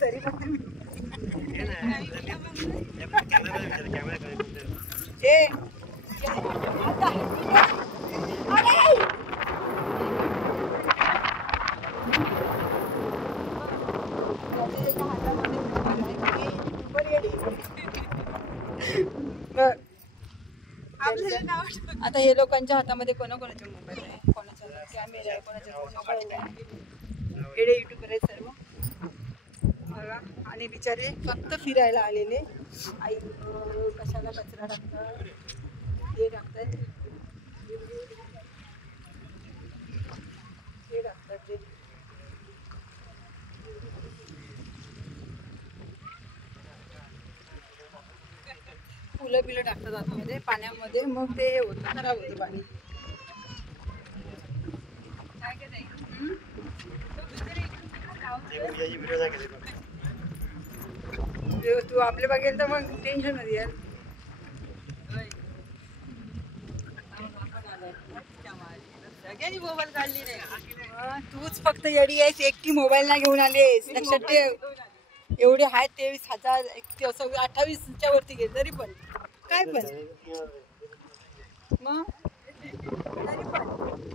तरी पण आता हे लोकांच्या हातामध्ये कोणाकोणाचे मोबाईल आहे, कोणाचा कॅमेरा आहे, कोणाचा मोबाईल आहे. एडे युट्यूबर आहेत सर्व बघा. आणि बिचारे फक्त फिरायला आलेले. आई कशाला कचरा टाकतात, हे टाकतात, हे टाकतात ते. फुलं बिलं टाकतात आतमध्ये पाण्यामध्ये, मग ते होतं खराब होतं पाणी. तू आपले बघेल तर मग टेन्शन मध्ये यार. मोबाईल काढली नाही, तूच फक्त येडी आहेस, एकटी मोबाईल ना घेऊन आलेस. लक्षात ठेव, एवढे आहेत 23,000 28च्या वरती घे तरी पण काय पण मग तरी पण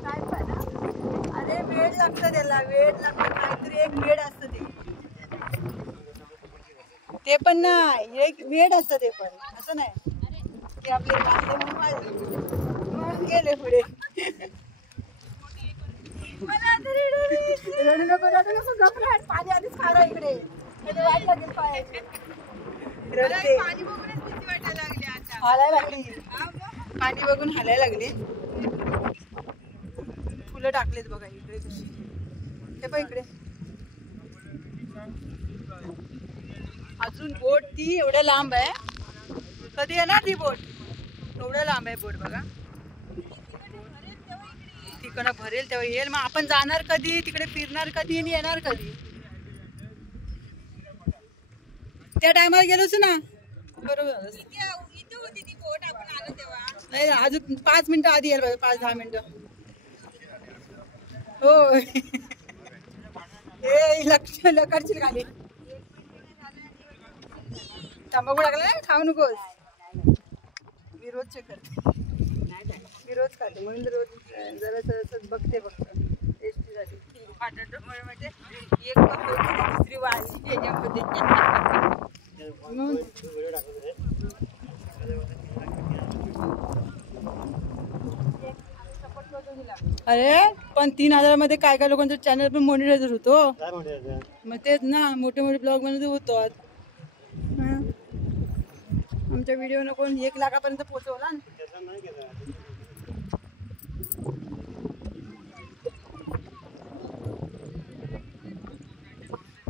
काय पण. अरे वेळ लागतं त्याला, वेळ लागतं, काहीतरी एक वेळ असतं ते पण नाही, एक वेळ असतं ते पण. असं नाही की आपले गेले पुढे. रडू नको, रडू नको, गप राहा. पाणी आधीच खारा इकडे, वाट लागेल पायाची. रडते, हालायला लागली, पाणी बघून हालायला लागली. फुलं टाकलेत बघा इकडे कशी. हे बघ इकडे अजून बोट ती एवढ्या लांब आहे. कधी येणार ती बोट? एवढ्या लांब आहे बोट बघा. तिकडं भरेल तेव्हा येईल. मग आपण जाणार कधी तिकडे, फिरणार कधी आणि येणार कधी? त्या टायमाला गेलोच ना. बरोबर, नाही अजून 5 मिनिटं आधी यायला पाहिजे, 5-10 मिनिटं. हो हे लक्ष लकडशील खाली. तंबाखू टाकला खाऊ नकोस. मी रोज चेक करते, मी रोज खाते म्हणून रोज जरा बघते फक्त टेस्टीसाठी. म्हणजे एक दुसरी वाढली याच्यामध्ये. अरे पण 3,000 मध्ये काय काय लोकांचा चॅनल पण मॉनिटायझर होतो. मग तेच ना, मोठे मोठे ब्लॉग मध्ये होतो. आमच्या व्हिडिओ न कोण 1 लाखापर्यंत पोहोचवला.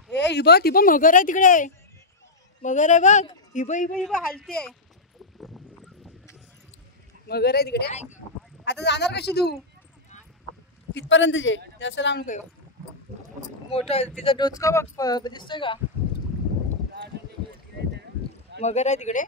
हे हिब हिब मगर आहे तिकडे, मगर आहे बघ. हिब हिब हिब हालते, मगर आहे तिकडे. आता जाणार कशी तू तिथपर्यंत? जे जास्त लांब काय मोठं तिचा डोचका बघ दिसतोय का? मगर आहे तिकडे.